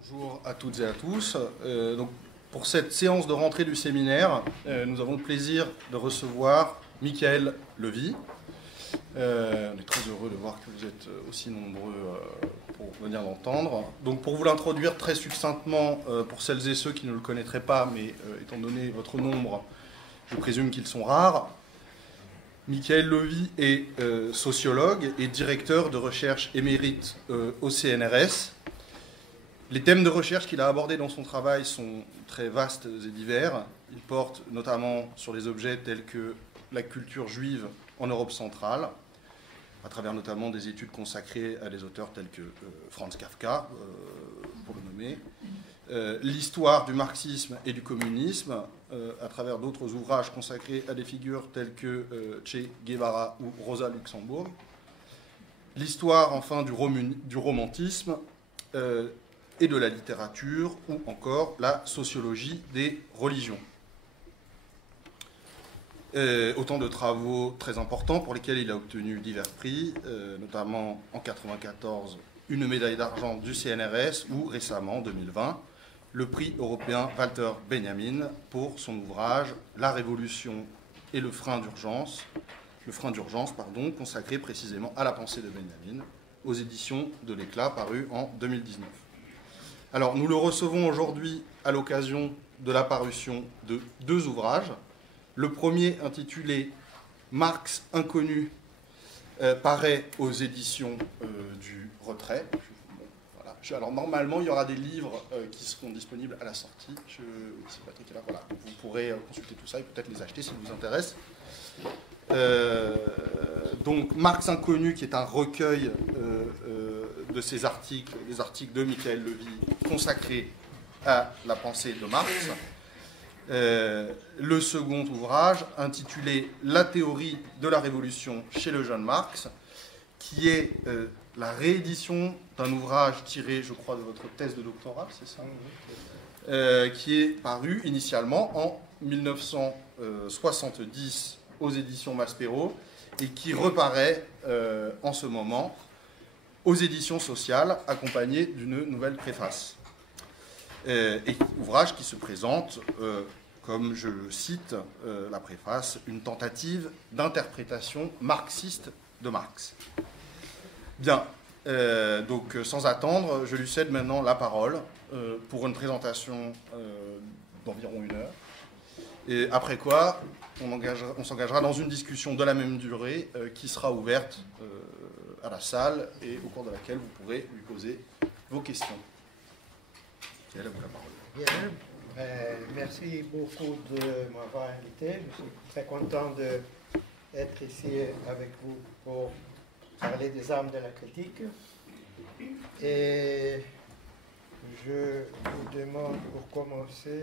Bonjour à toutes et à tous. Donc, pour cette séance de rentrée du séminaire, nous avons le plaisir de recevoir Michael Levy. On est très heureux de voir que vous êtes aussi nombreux pour venir l'entendre. Donc, pour vous l'introduire très succinctement, pour celles et ceux qui ne le connaîtraient pas, mais étant donné votre nombre, je présume qu'ils sont rares. Michael Levy est sociologue et directeur de recherche émérite au CNRS. Les thèmes de recherche qu'il a abordés dans son travail sont très vastes et divers. Il porte notamment sur les objets tels que la culture juive en Europe centrale, à travers notamment des études consacrées à des auteurs tels que Franz Kafka, pour le nommer, l'histoire du marxisme et du communisme, à travers d'autres ouvrages consacrés à des figures telles que Che Guevara ou Rosa Luxembourg, l'histoire enfin du romantisme, et de la littérature, ou encore la sociologie des religions. Autant de travaux très importants pour lesquels il a obtenu divers prix, notamment en 1994 une médaille d'argent du CNRS ou récemment en 2020 le prix européen Walter Benjamin pour son ouvrage La Révolution et le frein d'urgence, consacré précisément à la pensée de Benjamin, aux éditions de l'Éclat paru en 2019. Alors, nous le recevons aujourd'hui à l'occasion de la parution de deux ouvrages. Le premier, intitulé « Marx inconnu », paraît aux éditions du Retrait. Voilà. Alors, normalement, il y aura des livres qui seront disponibles à la sortie. C'est Patrick est là. Voilà. Donc, vous pourrez consulter tout ça et peut-être les acheter si ça vous intéresse. Donc, Marx inconnu, qui est un recueil de ces articles, des articles de Michael Levy consacrés à la pensée de Marx. Le second ouvrage, intitulé La théorie de la révolution chez le jeune Marx, qui est la réédition d'un ouvrage tiré, je crois, de votre thèse de doctorat, c'est ça, qui est paru initialement en 1970 aux éditions Maspero et qui reparaît en ce moment aux éditions sociales, accompagné d'une nouvelle préface. Et ouvrage qui se présente, comme je le cite, la préface, une tentative d'interprétation marxiste de Marx. Bien, donc sans attendre, je lui cède maintenant la parole pour une présentation d'environ 1 heure. Et après quoi, on s'engagera dans une discussion de la même durée qui sera ouverte à la salle et au cours de laquelle vous pourrez lui poser vos questions. Et elle a la parole. Bien, merci beaucoup de m'avoir invité. Je suis très content d'être ici avec vous pour parler des armes de la critique. Et je vous demande pour commencer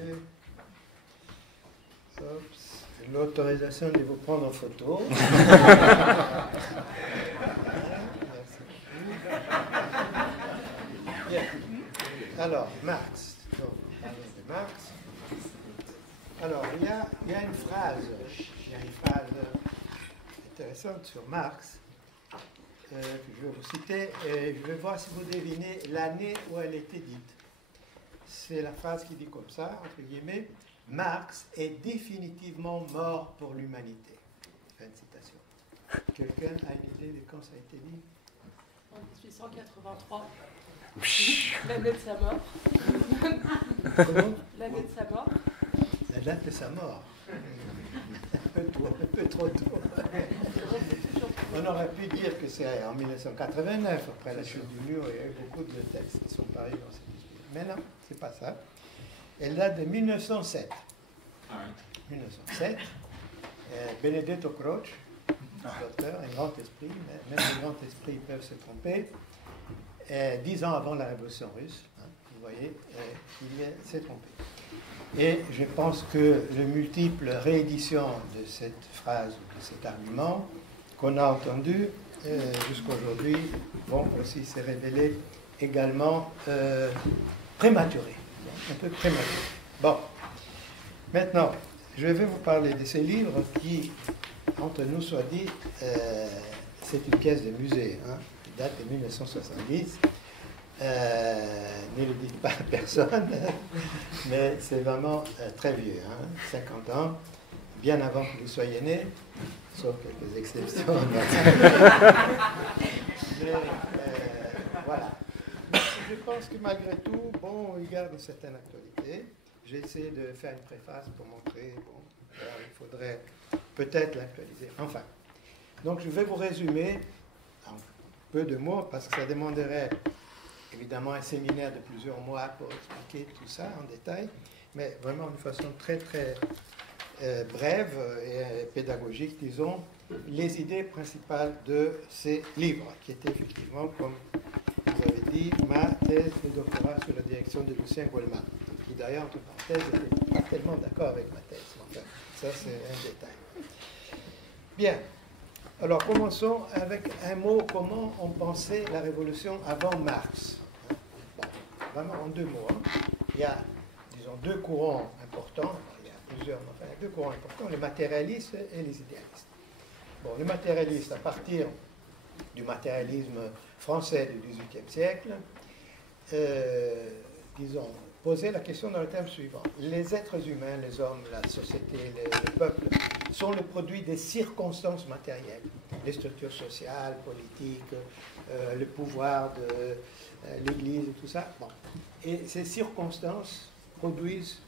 l'autorisation de vous prendre en photo. Bien. Alors, Marx. Donc, de Marx. Alors, il y a une phrase intéressante sur Marx que je vais vous citer et je vais voir si vous devinez l'année où elle était dite. C'est la phrase qui dit comme ça, entre guillemets, Marx est définitivement mort pour l'humanité. Fin de citation. Quelqu'un a une idée de quand ça a été dit? En 1883. L'année de sa mort. Comment? L'année de sa mort. La date de sa mort. Un peu trop tôt. On aurait pu dire que c'est en 1989, après la chute du mur, il y a eu beaucoup de textes qui sont parus dans cette histoire. Mais non, c'est pas ça. Elle date de 1907. 1907. Benedetto Croce, auteur, un grand esprit, mais même les grands esprits peuvent se tromper. 10 ans avant la Révolution russe, vous voyez, il s'est trompé. Et je pense que les multiples rééditions de cette phrase, de cet argument qu'on a entendu jusqu'à aujourd'hui vont aussi se révéler également prématurées, un peu prématurées. Bon, maintenant, je vais vous parler de ces livres qui, entre nous soit dit, c'est une pièce de musée, qui date de 1970. Ne le dites pas à personne, mais c'est vraiment très vieux, 50 ans, bien avant que vous soyez nés, sauf quelques exceptions. Mais voilà. Je pense que malgré tout, bon, il garde une certaine actualité. J'ai essayé de faire une préface pour montrer, bon, alors il faudrait peut-être l'actualiser. Enfin, donc je vais vous résumer en peu de mots, parce que ça demanderait évidemment un séminaire de plusieurs mois pour expliquer tout ça en détail, mais vraiment d'une façon très très brève et pédagogique, disons, les idées principales de ces livres, qui étaient effectivement, comme vous avez dit, ma thèse de doctorat sur la direction de Lucien Goleman, qui d'ailleurs, entre parenthèses, n'était pas tellement d'accord avec ma thèse. Enfin, ça, c'est un détail. Bien. Alors, commençons avec un mot, comment on pensait la révolution avant Marx. Bon, vraiment en deux mots. Il y a, disons, deux courants importants. Il y a plusieurs, enfin, il y a deux courants importants, les matérialistes et les idéalistes. Bon, les matérialistes, à partir du matérialisme français du XVIIIe siècle, disons, poser la question dans le terme suivant. Les êtres humains, les hommes, la société, le peuple, sont le produit des circonstances matérielles, les structures sociales, politiques, le pouvoir de l'Église et tout ça. Bon. Et ces circonstances produisent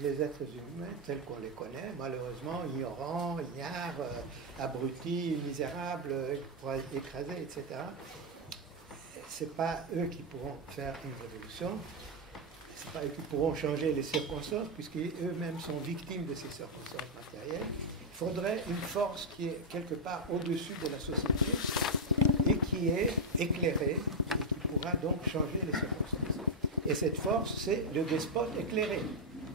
les êtres humains tels qu'on les connaît, malheureusement ignorants, ignares, abrutis, misérables, écrasés, etc. Ce n'est pas eux qui pourront faire une révolution. Ce n'est pas eux qui pourront changer les circonstances, puisqu'eux-mêmes sont victimes de ces circonstances matérielles. Il faudrait une force qui est quelque part au-dessus de la société et qui est éclairée et qui pourra donc changer les circonstances. Et cette force, c'est le despote éclairé.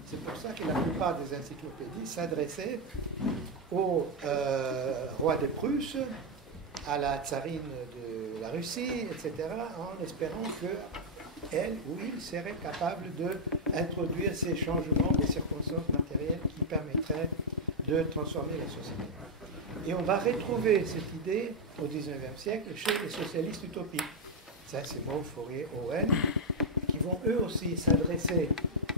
C'est pour ça que la plupart des encyclopédies s'adressaient au roi de Prusse, à la tsarine de la Russie, etc., en espérant que elle ou il serait capable d'introduire ces changements des circonstances matérielles qui permettraient de transformer la société. Et on va retrouver cette idée au XIXe siècle chez les socialistes utopiques. Ça, c'est Maud, Fourier, Owen, qui vont eux aussi s'adresser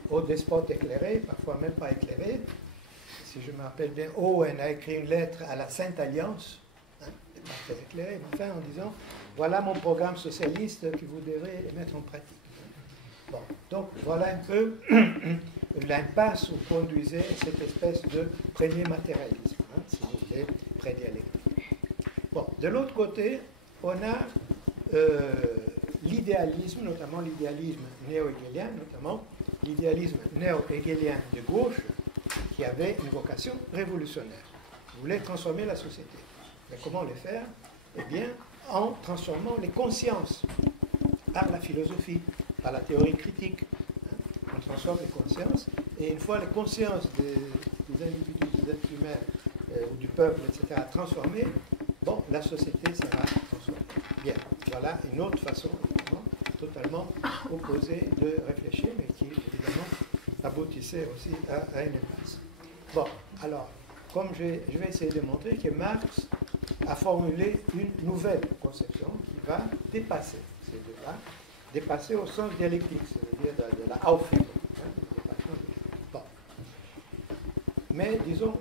aux despotes éclairés, parfois même pas éclairés. Si je me rappelle bien, Owen a écrit une lettre à la Sainte Alliance, pas très éclairé, mais enfin en disant voilà mon programme socialiste que vous devrez mettre en pratique. Bon, donc voilà un peu l'impasse où conduisait cette espèce de premier matérialisme, si vous voulez, prédialectique. Bon, de l'autre côté, on a l'idéalisme, notamment l'idéalisme néo-hegelien, notamment l'idéalisme néo-hegelien de gauche, qui avait une vocation révolutionnaire. Il voulait transformer la société. Mais comment le faire? Eh bien, en transformant les consciences par la philosophie, par la théorie critique. On transforme les consciences, et une fois les consciences des individus, des êtres humains, ou du peuple, etc., transformées, bon, la société sera transformée. Bien, voilà une autre façon, évidemment, totalement opposée de réfléchir, mais qui, évidemment, aboutissait aussi à une impasse. Bon, alors, comme je vais essayer de montrer que Marx a formulé une nouvelle conception qui va dépasser ces deux-là, dépasser au sens dialectique, c'est-à-dire de la Aufhebung. Bon. Mais, disons,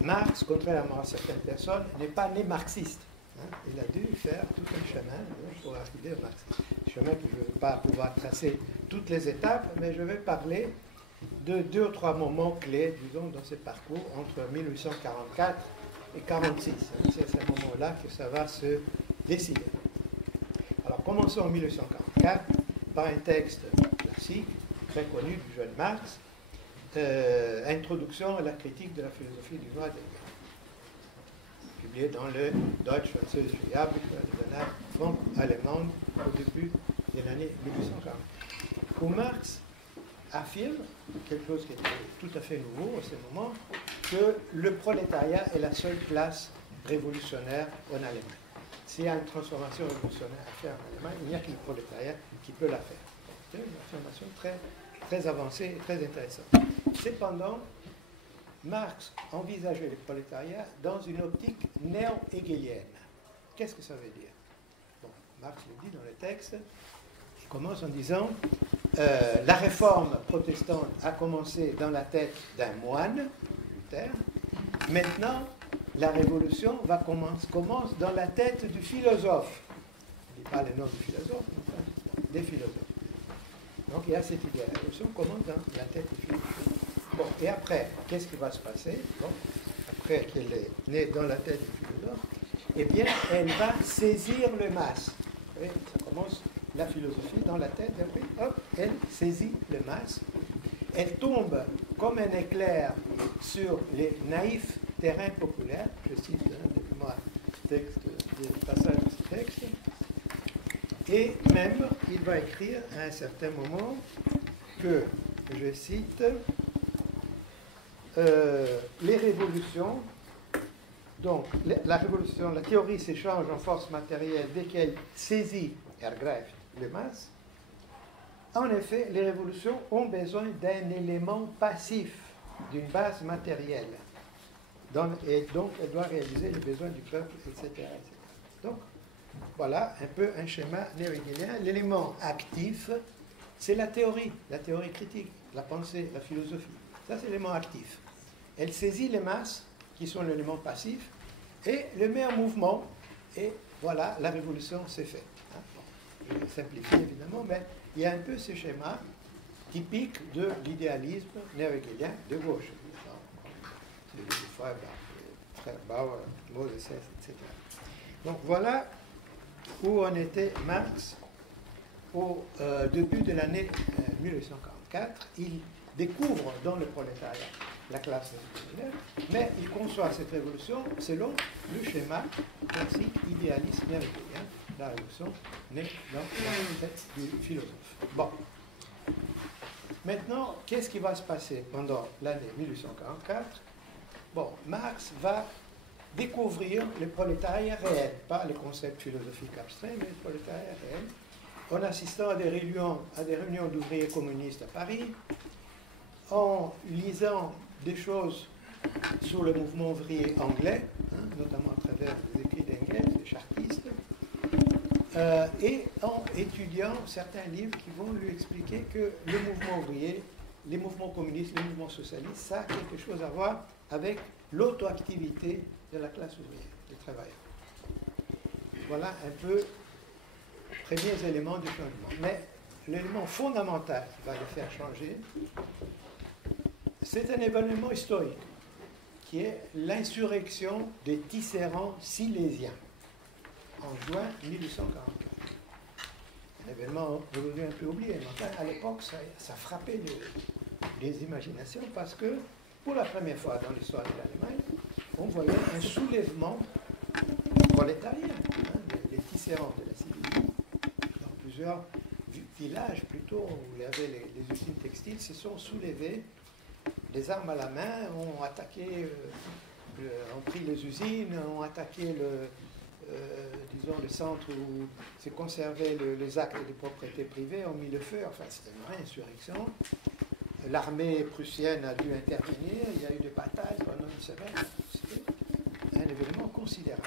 Marx, contrairement à certaines personnes, n'est pas né marxiste. Il a dû faire tout un chemin pour arriver au marxisme. Un chemin que je ne vais pas pouvoir tracer toutes les étapes, mais je vais parler de 2 ou 3 moments clés, disons, dans ce parcours entre 1844 et 1946. C'est à ce moment-là que ça va se décider. Alors, commençons en 1844 par un texte classique, très connu du jeune Marx, Introduction à la critique de la philosophie du droit des guerres, publié dans le Deutsche Französische Jahrbuch franco-allemande au début de l'année 1840, où Marx affirme quelque chose qui est tout à fait nouveau à ce moment, que le prolétariat est la seule classe révolutionnaire en Allemagne. S'il y a une transformation révolutionnaire à faire en Allemagne, il n'y a que le prolétariat qui peut la faire. C'est une affirmation très, très avancée et très intéressante. Cependant, Marx envisageait le prolétariat dans une optique néo-hegelienne. Qu'est-ce que ça veut dire? Bon, Marx le dit dans le texte, Il commence en disant la réforme protestante a commencé dans la tête d'un moine, Luther. Maintenant, la révolution commence dans la tête du philosophe. Il ne dit pas le nom du philosophe, mais enfin, des philosophes. Donc il y a cette idée. La révolution commence dans la tête du philosophe. Bon, et après, qu'est-ce qui va se passer? Bon, après qu'elle est née dans la tête du philosophe, eh bien, elle va saisir le masses. Vous voyez, ça commence la philosophie dans la tête, et puis, hop, elle saisit le masses. Elle tombe comme un éclair sur les naïfs terrains populaires. Je cite des passages de ce texte. Et même, il va écrire à un certain moment que, je cite, les révolutions, donc la révolution, la théorie s'échange en force matérielle dès qu'elle saisit, ergreift, le masses. En effet, les révolutions ont besoin d'un élément passif, d'une base matérielle. Et donc, elle doit réaliser les besoins du peuple, etc. Donc, voilà un peu un schéma néo-hegelien. L'élément actif, c'est la théorie critique, la pensée, la philosophie. Ça, c'est l'élément actif. Elle saisit les masses, qui sont l'élément passif, et le met en mouvement, et voilà, la révolution s'est faite. Bon, je simplifie évidemment, mais il y a un peu ce schéma typique de l'idéalisme néo-hegelien de gauche. Les frères Bauer, Moses, etc. Donc voilà où en était Marx au début de l'année 1844. Il découvre dans le prolétariat la classe révolutionnaire, mais il conçoit cette révolution selon le schéma classique idéaliste néo-hegelien. La révolution née dans la tête du philosophe. Bon. Maintenant, qu'est-ce qui va se passer pendant l'année 1844? Bon, Marx va découvrir le prolétariat réel, pas les concepts philosophiques abstraits, mais le prolétariat réel, en assistant à des réunions d'ouvriers communistes à Paris, en lisant des choses sur le mouvement ouvrier anglais, notamment à travers les écrits d'Engels, des chartistes, et en étudiant certains livres qui vont lui expliquer que le mouvement ouvrier, les mouvements communistes, les mouvements socialistes, ça a quelque chose à voir avec l'auto-activité de la classe ouvrière, des travailleurs. Voilà un peu les premiers éléments du changement. Mais l'élément fondamental qui va le faire changer, c'est un événement historique, qui est l'insurrection des Tisserands silésiens, en juin 1844. Un événement aujourd'hui un peu oublié, mais enfin, à l'époque, ça frappait les imaginations, parce que, pour la première fois dans l'histoire de l'Allemagne, on voyait un soulèvement prolétarien, les Tisserands de la Silésie, dans plusieurs villages plutôt où il y avait les usines textiles, se sont soulevés, les armes à la main, ont attaqué, ont pris les usines, ont attaqué disons, le centre où se conservaient les actes de propriété privée, ont mis le feu, enfin c'était une vraie insurrection. L'armée prussienne a dû intervenir, il y a eu des batailles pendant une semaine. C'était un événement considérable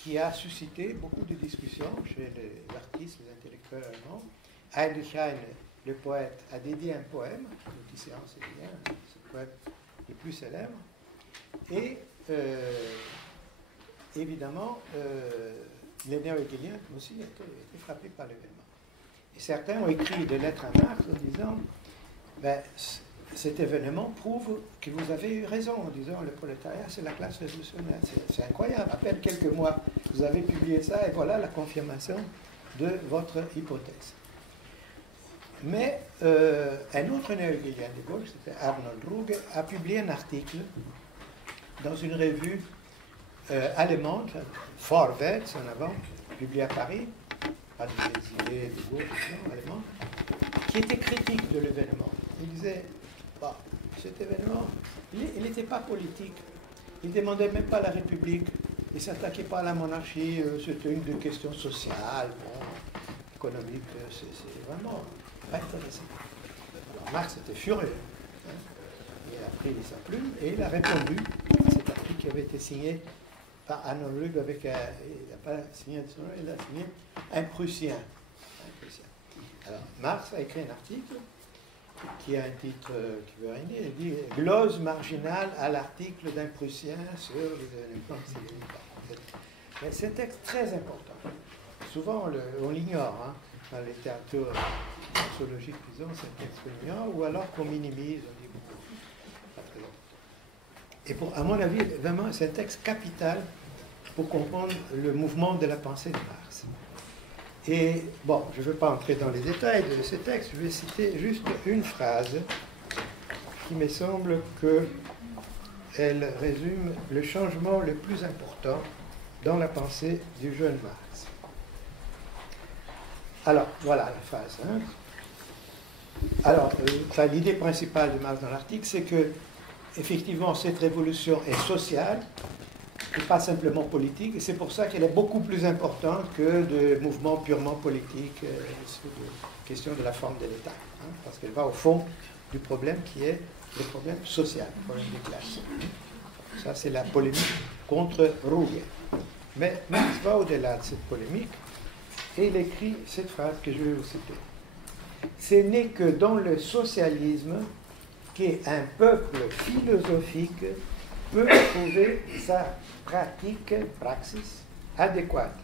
qui a suscité beaucoup de discussions chez les artistes, les intellectuels allemands. Heinrich Heine, le poète, a dédié un poème, le Tisserand, c'est bien, c'est le poète le plus célèbre. Et évidemment, les néo-hegeliens aussi étaient frappés par l'événement. Et certains ont écrit des lettres à Marx en disant ben, cet événement prouve que vous avez eu raison en disant le prolétariat c'est la classe révolutionnaire. C'est incroyable. À peine quelques mois, vous avez publié ça et voilà la confirmation de votre hypothèse. Mais un autre néo-hegelien de gauche, c'était Arnold Ruge, a publié un article dans une revue allemande, Vorwärts en avant, publié à Paris, pas des idées de gauche, non, allemand, qui était critique de l'événement. Il disait, bah, cet événement, il n'était pas politique, il ne demandait même pas la République, il ne s'attaquait pas à la monarchie, c'était une des questions sociales, bon, économiques, c'est vraiment pas intéressant. Alors Marx était furieux. Il a pris sa plume et il a répondu à cet article qui avait été signé par Arnold Ruge avec il n'a pas signé son nom, il a signé un Prussien. Alors, Marx a écrit un article qui a un titre qui veut rien dire. Il dit glose marginale à l'article d'un Prussien sur les éléments. Mais c'est un texte très important. Souvent, on l'ignore. Hein, dans les littératures sociologiques, disons, c'est un texte qu'on ignore, ou alors qu'on minimise. On dit beaucoup. Pas très long. Et à mon avis, vraiment, c'est un texte capital pour comprendre le mouvement de la pensée de Marx. Et bon, je ne veux pas entrer dans les détails de ce texte, je vais citer juste une phrase qui me semble qu'elle résume le changement le plus important dans la pensée du jeune Marx. Alors, voilà la phrase. Hein. Alors, l'idée principale de Marx dans l'article, c'est que, effectivement, cette révolution est sociale, et pas simplement politique, et c'est pour ça qu'elle est beaucoup plus importante que de mouvements purement politiques, de question de la forme de l'État, hein, parce qu'elle va au fond du problème qui est le problème social, le problème des classes. Ça, c'est la polémique contre Ruge. Mais Marx va au-delà de cette polémique, et il écrit cette phrase que je vais vous citer. Ce n'est que dans le socialisme qu'un peuple philosophique peut trouver sa praxis adéquate.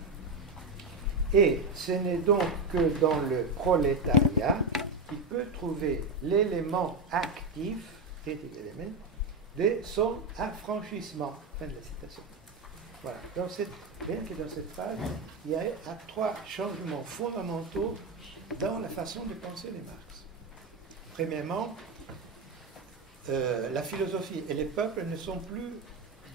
Et ce n'est donc que dans le prolétariat qu'il peut trouver l'élément actif de son affranchissement. Fin de la citation. Voilà. Bien que dans cette phrase, il y a 3 changements fondamentaux dans la façon de penser les Marx. Premièrement, la philosophie et les peuples ne sont plus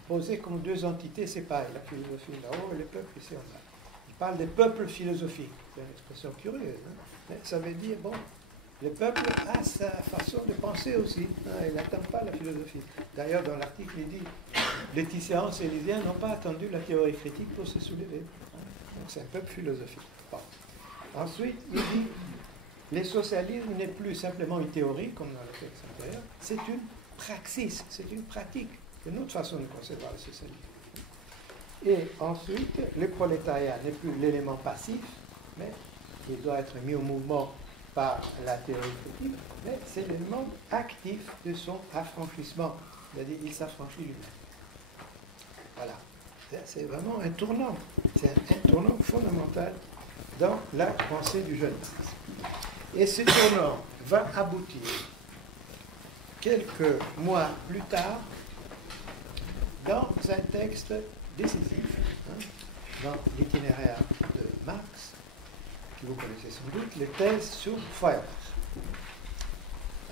posés comme 2 entités séparées, la philosophie là-haut et le peuple ici en bas. Il parle des peuples philosophiques, c'est une expression curieuse, hein, mais ça veut dire, bon, le peuple a sa façon de penser aussi, hein, il n'attend pas la philosophie. D'ailleurs, dans l'article, il dit, les Tisséans et Élyséens n'ont pas attendu la théorie critique pour se soulever. Hein, donc c'est un peuple philosophique. Bon. Ensuite, il dit, le socialisme n'est plus simplement une théorie, comme dans le texte antérieur, c'est une praxis, c'est une pratique, une autre façon de concevoir le socialisme. Et ensuite, le prolétariat n'est plus l'élément passif, mais il doit être mis au mouvement par la théorie critique, mais c'est l'élément actif de son affranchissement, c'est-à-dire il s'affranchit lui-même. Voilà, c'est vraiment un tournant, c'est un tournant fondamental dans la pensée du jeune Marx. Et ce tournant va aboutir quelques mois plus tard dans un texte décisif, hein, dans l'itinéraire de Marx, que vous connaissez sans doute, les thèses sur Feuerbach.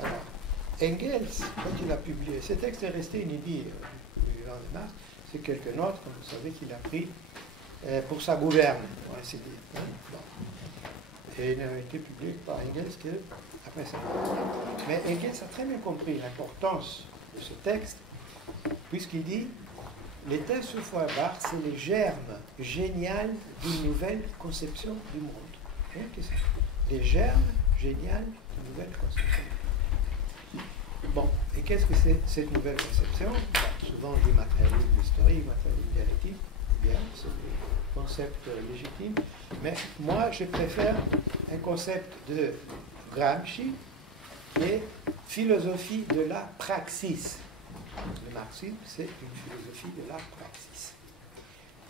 Alors, Engels, quand il a publié, ce texte est resté inédit du vivant de Marx, c'est quelques notes, comme vous savez, qu'il a pris pour sa gouverne, pour ainsi dire. Hein, bon. Et il n'a été publié par Engels qu'après ça. Mais Engels a très bien compris l'importance de ce texte, puisqu'il dit les thèses sur Feuerbach, c'est les germes géniales d'une nouvelle conception du monde. Hein, les germes géniales d'une nouvelle conception du monde. Bon, et qu'est-ce que c'est cette nouvelle conception? Bon, souvent on dit matérialisme historique, matérialisme dialectique, bien, c'est des concepts légitimes, mais moi je préfère un concept de Gramsci qui est philosophie de la praxis. Le marxisme, c'est une philosophie de la praxis.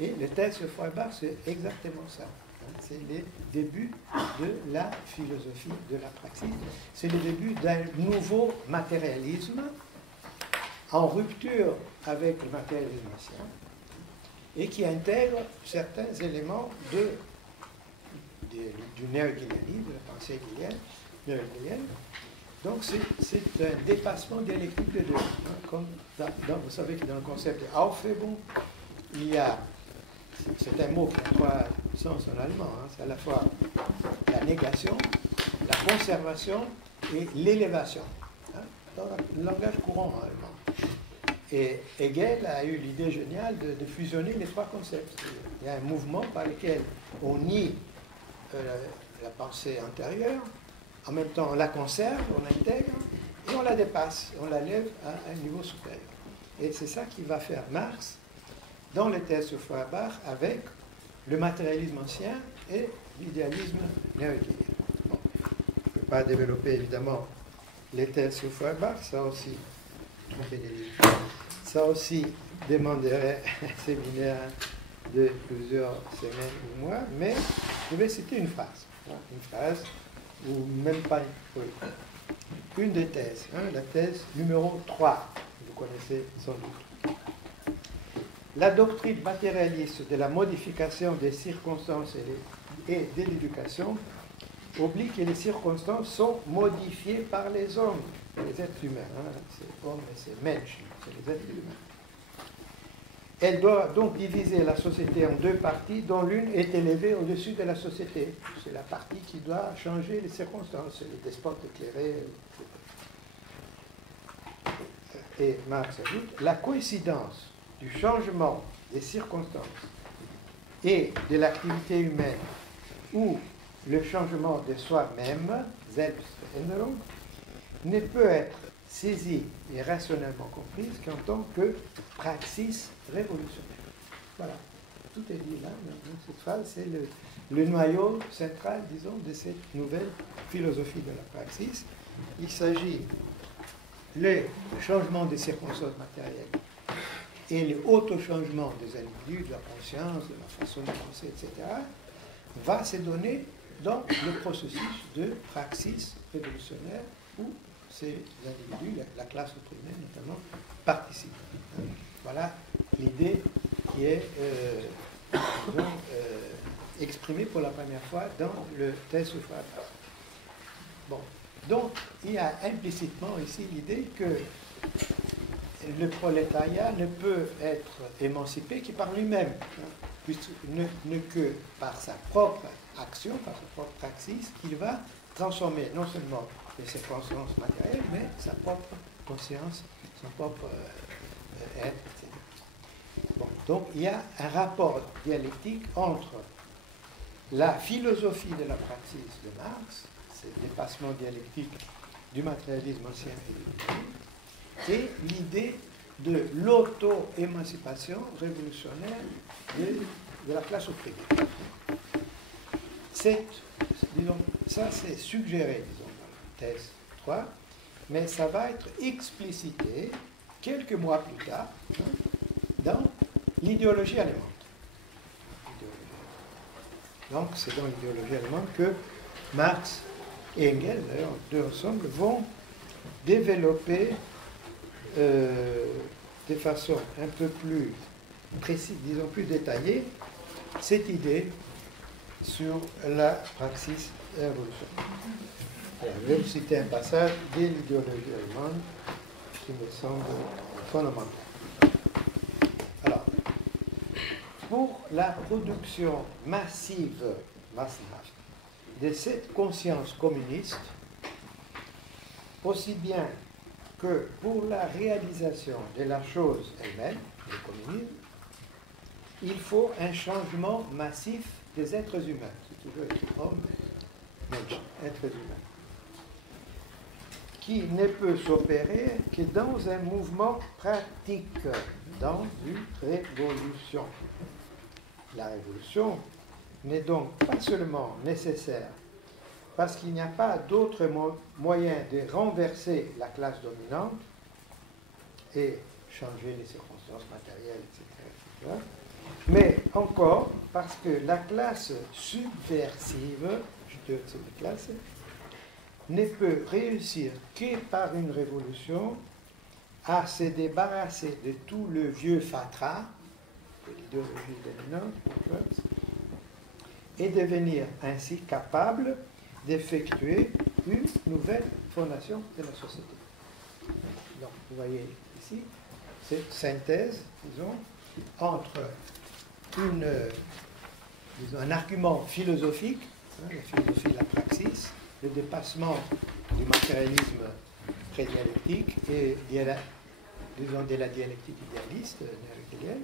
Et le thèse sur Feuerbach, c'est exactement ça. C'est les débuts de la philosophie de la praxis. C'est le début d'un nouveau matérialisme en rupture avec le matérialisme ancien et qui intègre certains éléments du néo-hegelianisme, de la pensée néo-hegelienne. Donc c'est un dépassement dialectique des deux. Hein, comme vous savez que dans le concept de Aufhebung, il y a, c'est un mot qui a 3 sens en allemand, hein, c'est à la fois la négation, la conservation et l'élévation, hein, dans le langage courant en allemand. Et Hegel a eu l'idée géniale de fusionner les 3 concepts. Il y a un mouvement par lequel on nie la pensée antérieure, en même temps on la conserve, on l'intègre, et on la dépasse, on la lève à un niveau supérieur. Et c'est ça qui va faire Marx dans les thèses sur Feuerbach avec le matérialisme ancien et l'idéalisme néo-hegelien. Bon, je ne peux pas développer évidemment les thèses sur Feuerbach, ça aussi, ça aussi demanderait un séminaire de plusieurs semaines ou mois, mais je vais citer une phrase, ou même pas une des thèses, la thèse numéro 3, que vous connaissez sans doute. La doctrine matérialiste de la modification des circonstances et de l'éducation oublie que les circonstances sont modifiées par les hommes, les êtres humains. C'est hommes et c'est Mensch, c'est les êtres humains. Elle doit donc diviser la société en deux parties, dont l'une est élevée au-dessus de la société. C'est la partie qui doit changer les circonstances, les despotes éclairés. Et Marx ajoute, la coïncidence du changement des circonstances et de l'activité humaine ou le changement de soi-même, Selbstveränderung, ne peut être saisie et rationnellement comprise qu'en tant que praxis révolutionnaire. Voilà, tout est dit là. Cette phrase, c'est le noyau central, disons, de cette nouvelle philosophie de la praxis. Il s'agit le changement des circonstances matérielles et le auto-changement des individus, de la conscience, de la façon de penser, etc., va se donner dans le processus de praxis révolutionnaire où ces individus, la classe opprimée notamment, participent. Voilà l'idée qui est exprimée pour la première fois dans le texte sur Feuerbach. Bon. Donc, il y a implicitement ici l'idée que le prolétariat ne peut être émancipé que par lui-même, puisque ne que par sa propre action, par sa propre praxis, qu'il va transformer non seulement les circonstances matérielles, mais sa propre conscience, son propre être, etc. Bon, donc, il y a un rapport dialectique entre la philosophie de la praxis de Marx, c'est le dépassement dialectique du matérialisme ancien et l'idée de l'auto-émancipation révolutionnaire de la classe opprimée. Disons, ça c'est suggéré, disons, dans la thèse 3, mais ça va être explicité quelques mois plus tard dans l'idéologie allemande. Donc c'est dans l'idéologie allemande que Marx et Engels, d'ailleurs, deux ensemble, vont développer de façon un peu plus précise, disons plus détaillée, cette idée sur la praxis révolutionnaire. Alors, je vais vous citer un passage de l'idéologie allemande qui me semble fondamental. Alors, pour la production massive, de cette conscience communiste, aussi bien que pour la réalisation de la chose elle-même, le communisme, il faut un changement massif des êtres humains. C'est toujours homme, Mensch, êtres humains, qui ne peut s'opérer que dans un mouvement pratique, dans une révolution. La révolution n'est donc pas seulement nécessaire parce qu'il n'y a pas d'autre moyen de renverser la classe dominante et changer les circonstances matérielles, etc., mais encore parce que la classe subversive, de cette classe, ne peut réussir que par une révolution à se débarrasser de tout le vieux fatras de l'idéologie dominante et devenir ainsi capable d'effectuer une nouvelle fondation de la société. Donc, vous voyez ici cette synthèse, disons, entre un argument philosophique, la philosophie de la praxis, le dépassement du matérialisme prédialectique et de la dialectique idéaliste néo-hegelienne,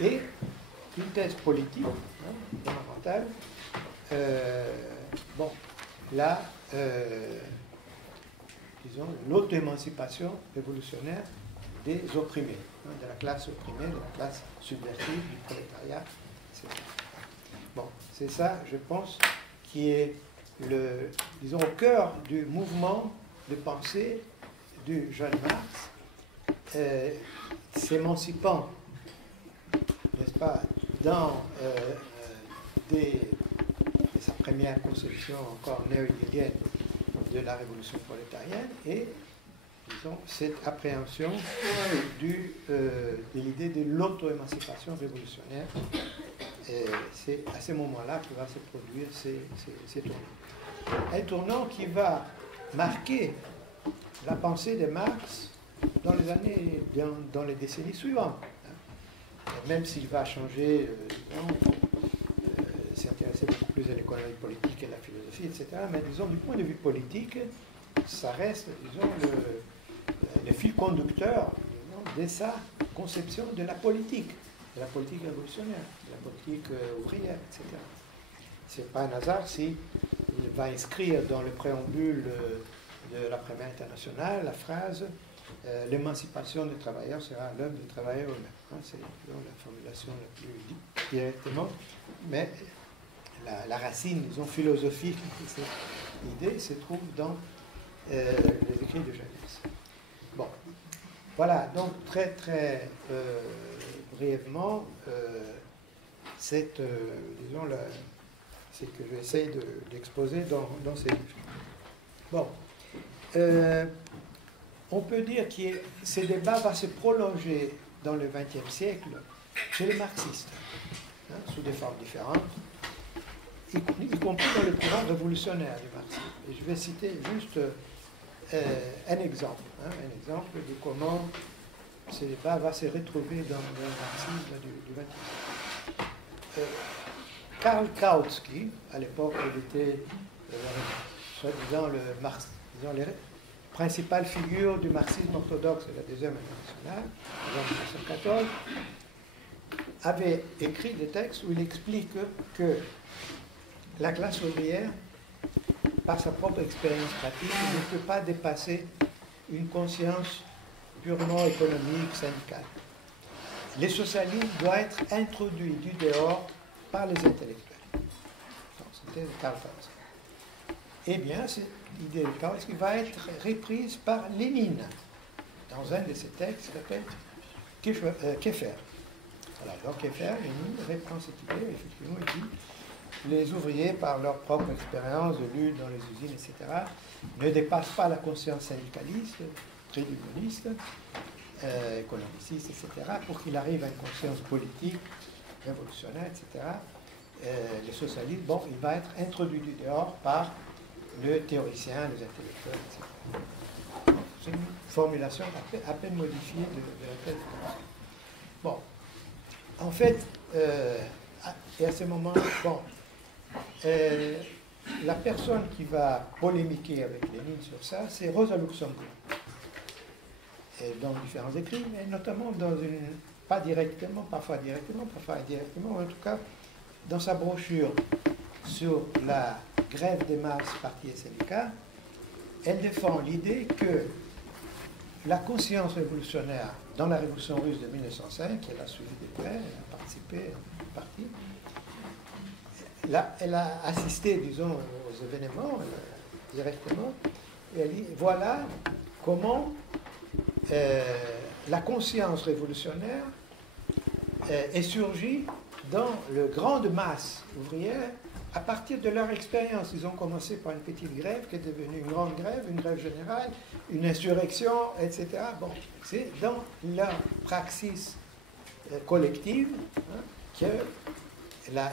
et une thèse politique fondamentale. Disons, l'auto-émancipation révolutionnaire des opprimés, de la classe opprimée, de la classe subversive, du prolétariat, etc. Bon, c'est ça, je pense, qui est disons, au cœur du mouvement de pensée du jeune Marx, s'émancipant, n'est-ce pas, dans sa première conception encore néo-hegelienne de la révolution prolétarienne et, disons, cette appréhension de l'idée de l'auto-émancipation révolutionnaire. Et c'est à ce moment-là que va se produire ces tournants. Un tournant qui va marquer la pensée de Marx dans les décennies suivantes. Même s'il va changer, s'intéresser beaucoup plus à l'économie politique et à la philosophie, etc. Mais disons, du point de vue politique, ça reste, disons, le fil conducteur, disons, de sa conception de la politique révolutionnaire, de la politique ouvrière, etc. Ce n'est pas un hasard s'il va inscrire dans le préambule de la Première Internationale la phrase « L'émancipation des travailleurs sera l'œuvre des travailleurs eux-mêmes ». C'est la formulation la plus directement, mais la racine, disons, philosophique de cette idée se trouve dans les écrits de Jeunesse. Bon, voilà, donc très très brièvement, disons, c'est que j'essaie d'exposer dans ces livres. Bon, on peut dire que ce débat va se prolonger dans le XXe siècle chez les marxistes, sous des formes différentes, y compris dans le courant révolutionnaire du marxisme. Et je vais citer juste un exemple de comment ce débat va se retrouver dans le marxisme du XXe siècle. Karl Kautsky, à l'époque, il était soi-disant les principales figures du marxisme orthodoxe de la Deuxième Internationale, en 1914, avait écrit des textes où il explique que la classe ouvrière, par sa propre expérience pratique, ne peut pas dépasser une conscience purement économique, syndicale. Le socialisme doit être introduit du dehors par les intellectuels. C'était Karl Kautsky. Eh bien, cette idée de Kautsky va être reprise par Lénine dans un de ses textes qui s'appelle Keffer. Voilà, donc Keffer, Lénine reprend cette idée, effectivement, il dit les ouvriers, par leur propre expérience de lutte dans les usines, etc., ne dépassent pas la conscience syndicaliste, tribunaliste, économiciste, etc., pour qu'il arrive à une conscience politique, révolutionnaire, etc. Le socialisme, bon, il va être introduit du dehors par le théoricien, les intellectuels, etc. C'est une formulation à peine modifiée de la thèse de Kautsky. Bon, en fait, et à ce moment-là, bon, la personne qui va polémiquer avec Lénine sur ça, c'est Rosa Luxembourg. Et dans différents écrits, mais notamment pas directement, parfois indirectement, en tout cas, dans sa brochure sur la grève des masses, partis et syndicats, elle défend l'idée que la conscience révolutionnaire dans la révolution russe de 1905, elle a suivi de près, elle a participé en partie, là, elle a assisté, disons, aux événements directement, et elle dit, voilà comment la conscience révolutionnaire est surgie dans le grande masse ouvrière à partir de leur expérience. Ils ont commencé par une petite grève qui est devenue une grande grève, une grève générale, une insurrection, etc. Bon, c'est dans leur praxis collective que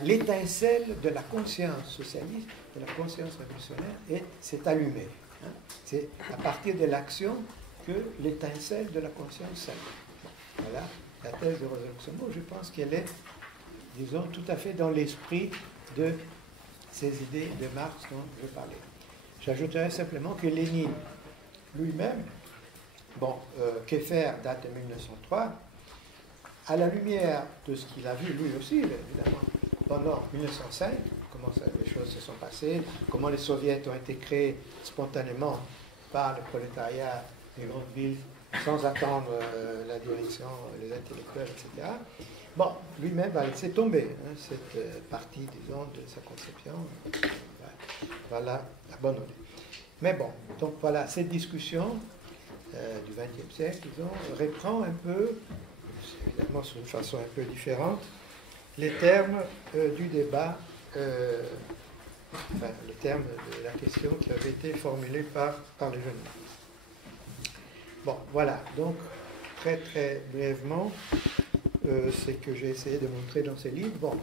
l'étincelle de la conscience socialiste, de la conscience révolutionnaire s'est allumée. C'est à partir de l'action que l'étincelle de la conscience s'allume. Voilà la thèse de Rosa Luxembourg. Je pense qu'elle est, disons, tout à fait dans l'esprit de ces idées de Marx dont je parlais. J'ajouterais simplement que Lénine lui-même, bon, Keffer date de 1903, à la lumière de ce qu'il a vu lui aussi, évidemment, pendant 1905, comment les choses se sont passées, comment les soviets ont été créés spontanément par le prolétariat des grandes villes, sans attendre la direction, les intellectuels, etc. Bon, lui-même va laisser tomber cette partie, disons, de sa conception. Voilà, abandonner. Mais bon, donc voilà, cette discussion du XXe siècle, disons, reprend un peu, évidemment sur une façon un peu différente, les termes du débat, les termes de la question qui avait été formulée par le jeune homme. Bon, voilà, donc très très brièvement, c'est que j'ai essayé de montrer dans ces livres. Bon,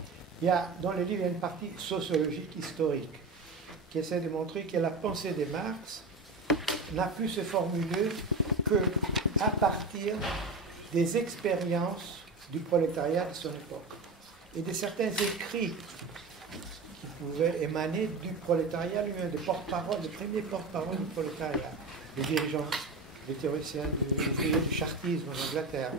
dans les livres, il y a une partie sociologique historique qui essaie de montrer que la pensée de Marx n'a pu se formuler qu'à partir des expériences du prolétariat de son époque et de certains écrits qui pouvaient émaner du prolétariat lui-même, des porte-parole, des premiers porte-parole du prolétariat, les dirigeants, les théoriciens du chartisme en Angleterre,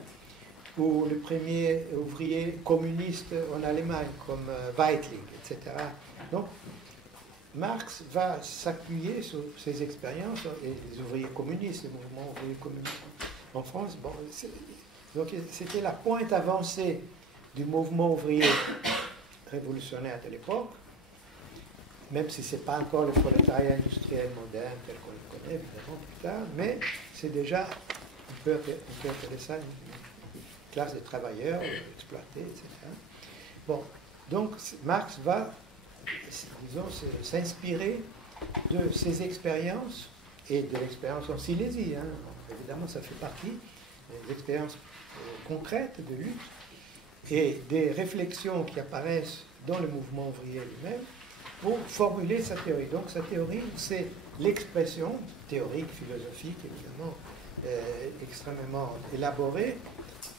ou les premiers ouvriers communistes en Allemagne, comme Weitling, etc. Donc, Marx va s'appuyer sur ces expériences, et les ouvriers communistes, les mouvements ouvriers communistes en France. Bon, donc, c'était la pointe avancée du mouvement ouvrier révolutionnaire de l'époque, même si ce n'est pas encore le prolétariat industriel moderne tel qu'on le connaît, évidemment, plus tard, mais c'est déjà, on peut appeler ça une classe de travailleurs exploités, etc. Bon, donc Marx va, disons, s'inspirer de ses expériences et de l'expérience en Silésie. Évidemment, ça fait partie des expériences concrètes de lutte et des réflexions qui apparaissent dans le mouvement ouvrier lui-même pour formuler sa théorie. Donc sa théorie, c'est l'expression théorique, philosophique, évidemment, extrêmement élaborée,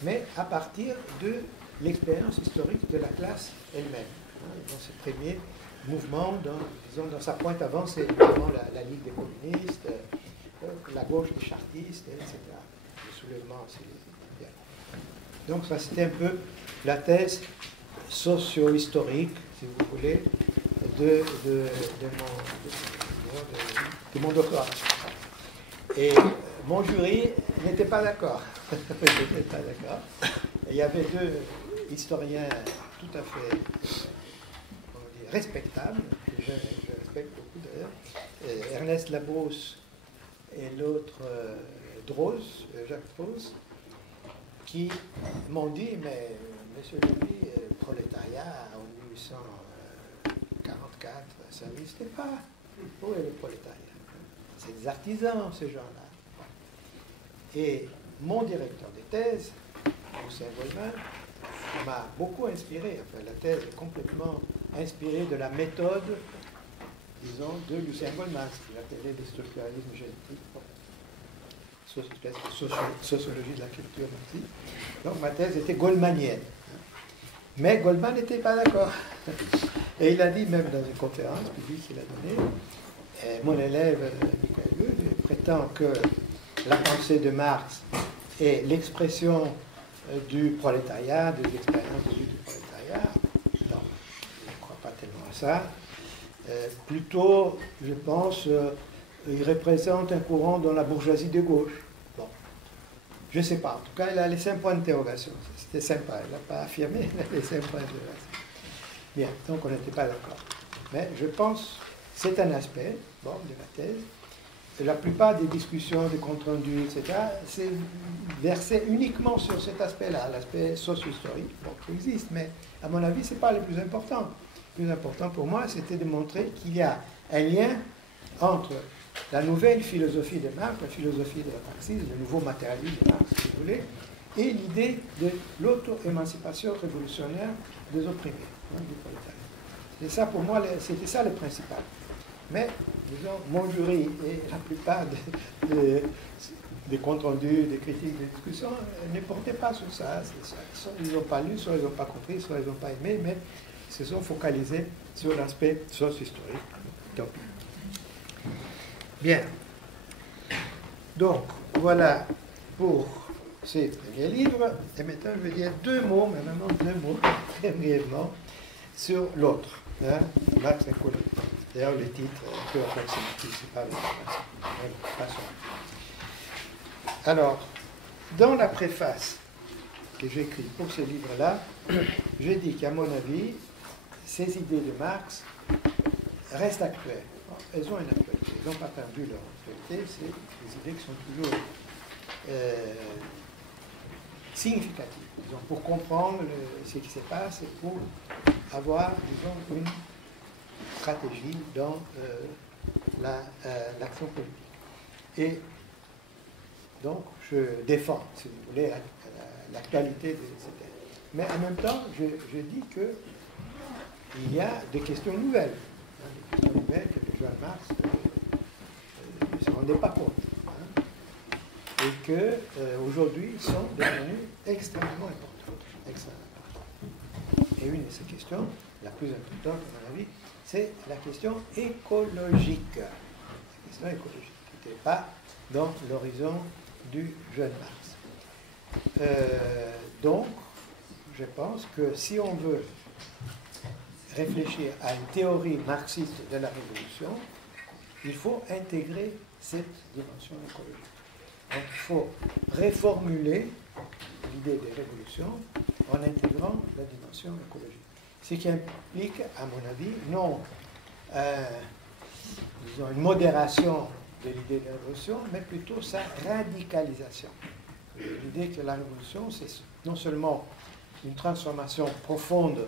mais à partir de l'expérience historique de la classe elle-même. Dans ses premiers mouvements, dans sa pointe avancée, notamment la Ligue des communistes, la gauche des chartistes, etc. Le soulèvement silésien. Donc ça, c'était un peu la thèse socio-historique, si vous voulez, de mon doctorat. Et mon jury n'était pas d'accord. Il y avait deux historiens tout à fait respectables, que je respecte beaucoup d'ailleurs, Ernest Labrousse et l'autre Droz, Jacques Droz, qui m'ont dit, mais monsieur Lévy, prolétariat en 1844, ça n'existait pas. Où est le prolétariat? C'est des artisans, ces gens-là. Et mon directeur de thèse, Lucien Goldman, m'a beaucoup inspiré. Enfin, la thèse est complètement inspirée de la méthode, disons, de Lucien Goldman, ce qu'il appelait le structuralisme génétique. Sociologie de la culture aussi. Donc ma thèse était goldmanienne. Mais Goldman n'était pas d'accord. Et il a dit, même dans une conférence publique qu'il a donnée, mon élève Michael Gould prétend que la pensée de Marx est l'expression du prolétariat, des expériences de lutte du prolétariat. Non, je ne crois pas tellement à ça. Plutôt, je pense, il représente un courant dans la bourgeoisie de gauche. Bon, je ne sais pas. En tout cas, il a laissé un point d'interrogation. C'était sympa. Il n'a pas affirmé, il a laissé un point d'interrogation. Bien, donc on n'était pas d'accord. Mais je pense que c'est un aspect de la thèse. La plupart des discussions, des comptes rendus, etc., c'est versé uniquement sur cet aspect-là, l'aspect socio-historique, qui existe, mais à mon avis, ce n'est pas le plus important. Le plus important pour moi, c'était de montrer qu'il y a un lien entre la nouvelle philosophie de Marx, la philosophie de la marxisme, le nouveau matérialisme de Marx, si vous voulez, et l'idée de l'auto-émancipation révolutionnaire des opprimés, du prolétariat. Et ça, pour moi, c'était ça le principal. Mais, disons, mon jury et la plupart des comptes rendus, des critiques, des discussions ne portaient pas sur ça. Soit ils n'ont pas lu, soit ils n'ont pas compris, soit ils n'ont pas aimé, mais ils se sont focalisés sur l'aspect socio-historique. Donc, bien. Donc, voilà pour ces premiers livres. Et maintenant, je vais dire deux mots, mais vraiment deux mots, très brièvement, sur l'autre. Marx et Coulomb. D'ailleurs, le titre est un peu approximatif, c'est pas le passons. Alors, dans la préface que j'écris pour ce livre-là, je dis qu'à mon avis, ces idées de Marx restent actuelles. Elles ont une actualité, elles n'ont pas perdu leur actualité, c'est des idées qui sont toujours significatives. Disons, pour comprendre ce qui se passe et pour avoir, disons, une stratégie dans l'action politique. Et donc, je défends, si vous voulez, l'actualité de ces thèmes. Mais en même temps, je dis qu'il y a des questions nouvelles. Des questions nouvelles que les jeunes Marx ne se rendaient pas compte. Et qu'aujourd'hui sont devenues extrêmement importantes. Et une de ces questions, la plus importante à mon avis, c'est la question écologique. La question écologique qui n'était pas dans l'horizon du jeune Marx. Donc, je pense que si on veut réfléchir à une théorie marxiste de la révolution, il faut intégrer cette dimension écologique. Donc, il faut réformuler l'idée des révolutions en intégrant la dimension écologique. Ce qui implique, à mon avis, non disons une modération de l'idée de la révolution, mais plutôt sa radicalisation. L'idée que la révolution, c'est non seulement une transformation profonde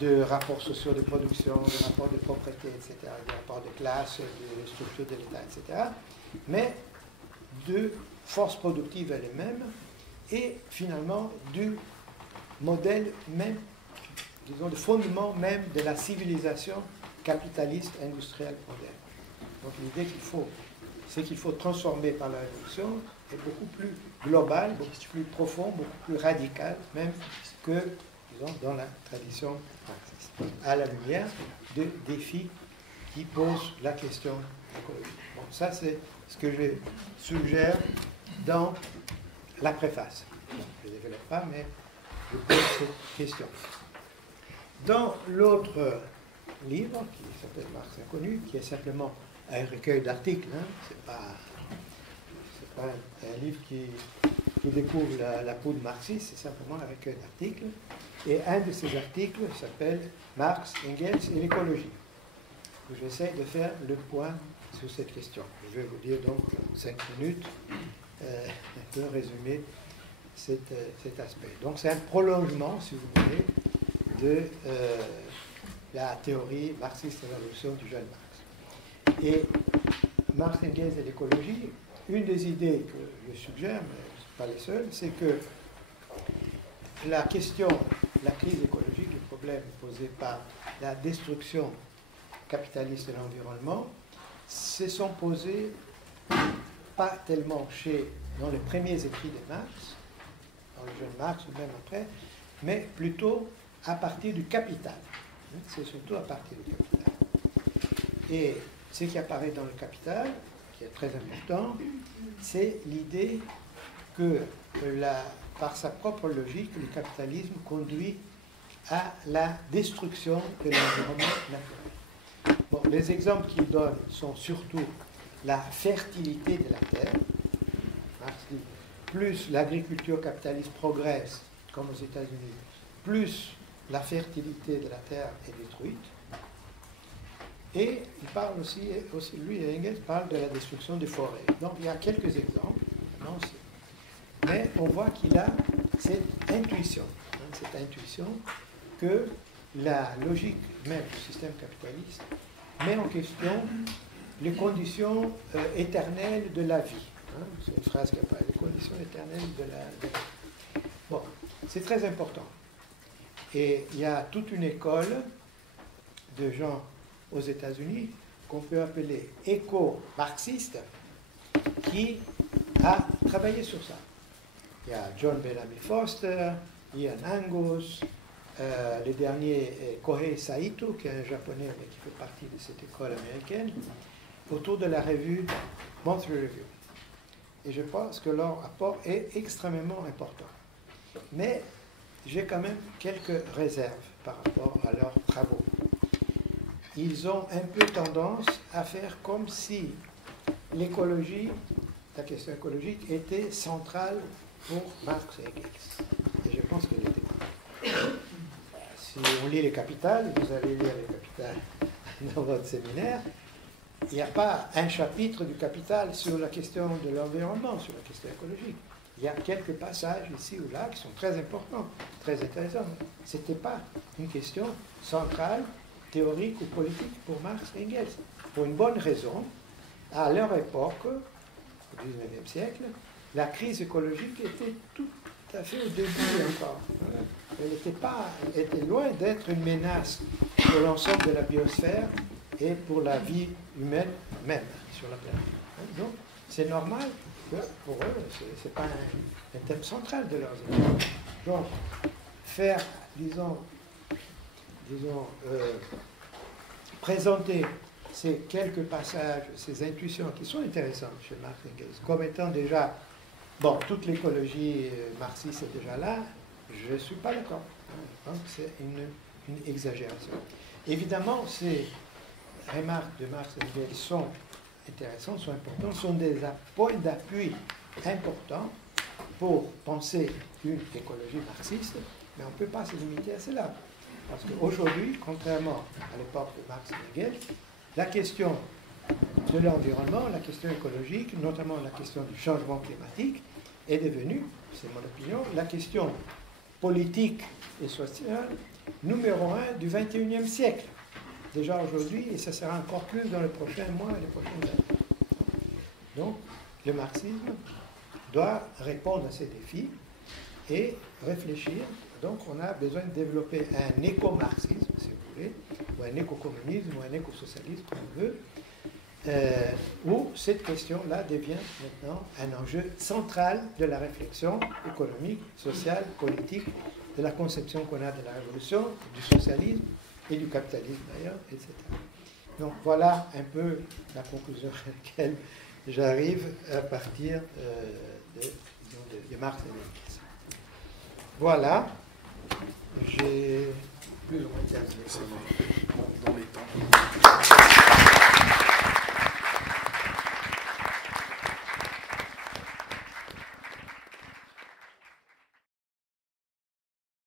de rapports sociaux de production, de rapports de propriété, etc., de rapports de classe, de structure de l'État, etc., mais de force productive elle-même et finalement du modèle même, disons, de fondement même de la civilisation capitaliste industrielle moderne. Donc l'idée qu'il faut transformer par la révolution est beaucoup plus globale, beaucoup plus profond, beaucoup plus radical même que, disons, dans la tradition marxiste, à la lumière de défis qui posent la question écologique. Bon, ça c'est ce que je suggère dans la préface. Je ne développe pas, mais je pose cette question. Dans l'autre livre, qui s'appelle Marx Inconnu, qui est simplement un recueil d'articles, hein, c'est pas un livre qui découvre la poudre marxiste, c'est simplement un recueil d'articles. Et un de ces articles s'appelle Marx, Engels et l'écologie, où j'essaie de faire le point sur cette question. Je vais vous dire donc en 5 minutes, un peu résumer cet aspect. Donc c'est un prolongement, si vous voulez, de la théorie marxiste de la révolution du jeune Marx. Et Marx, Engels et l'écologie, une des idées que je suggère, mais pas les seules, c'est que la question, la crise écologique, le problème posé par la destruction capitaliste de l'environnement, se sont posés pas tellement dans les premiers écrits de Marx, dans le jeune Marx ou même après, mais plutôt à partir du Capital. C'est surtout à partir du Capital. Et ce qui apparaît dans le Capital, qui est très important, c'est l'idée que par sa propre logique, le capitalisme conduit à la destruction de l'environnement naturel. Bon, les exemples qu'il donne sont surtout la fertilité de la terre. Marx dit, plus l'agriculture capitaliste progresse, comme aux États-Unis, plus la fertilité de la terre est détruite. Et il parle aussi lui et Engels parlent de la destruction des forêts. Donc il y a quelques exemples, mais on voit qu'il a cette intuition que la logique même du système capitaliste met en question les conditions éternelles de la vie. C'est une phrase qui apparaît, les conditions éternelles de la vie. Bon, c'est très important. Et il y a toute une école de gens aux États-Unis qu'on peut appeler éco-marxiste qui a travaillé sur ça. Il y a John Bellamy Foster, Ian Angus, le dernier Kohei Saito, qui est un japonais mais qui fait partie de cette école américaine, autour de la revue Monthly Review. Et je pense que leur apport est extrêmement important. Mais j'ai quand même quelques réserves par rapport à leurs travaux. Ils ont un peu tendance à faire comme si l'écologie, la question écologique, était centrale pour Marx et Engels. Et je pense qu'elle était bonne. Si on lit les Capitales, vous allez lire les Capitales dans votre séminaire, il n'y a pas un chapitre du Capital sur la question de l'environnement, sur la question écologique. Il y a quelques passages ici ou là qui sont très importants, très intéressants. Ce n'était pas une question centrale, théorique ou politique pour Marx et Engels. Pour une bonne raison, à leur époque, au XIXe siècle, la crise écologique était tout à fait au début encore. Elle était loin d'être une menace pour l'ensemble de la biosphère et pour la vie humaine même sur la planète. Donc, c'est normal que pour eux, ce n'est pas un thème central de leurs études. Donc, faire, présenter ces quelques passages, ces intuitions qui sont intéressantes chez Marx et Engels, comme étant déjà, bon, toute l'écologie marxiste est déjà là, je ne suis pas d'accord. Je pense que c'est une exagération. Évidemment, ces remarques de Marx et Engels sont intéressantes, sont importantes, sont des points d'appui importants pour penser une écologie marxiste, mais on ne peut pas se limiter à cela. Parce qu'aujourd'hui, contrairement à l'époque de Marx et Engels, la question de l'environnement, la question écologique, notamment la question du changement climatique, est devenue, c'est mon opinion, la question politique et sociale numéro 1 du XXIe siècle. Déjà aujourd'hui, et ça sera encore plus dans les prochains mois et les prochaines années. Donc, le marxisme doit répondre à ces défis et réfléchir. Donc, on a besoin de développer un éco-marxisme, si vous voulez, ou un éco-communisme, ou un éco-socialisme, comme on veut, où cette question-là devient maintenant un enjeu central de la réflexion économique, sociale, politique, de la conception qu'on a de la révolution, du socialisme et du capitalisme d'ailleurs, etc. Donc voilà un peu la conclusion à laquelle j'arrive à partir de Marx et Engels. Voilà, j'ai plus ou moins terminé.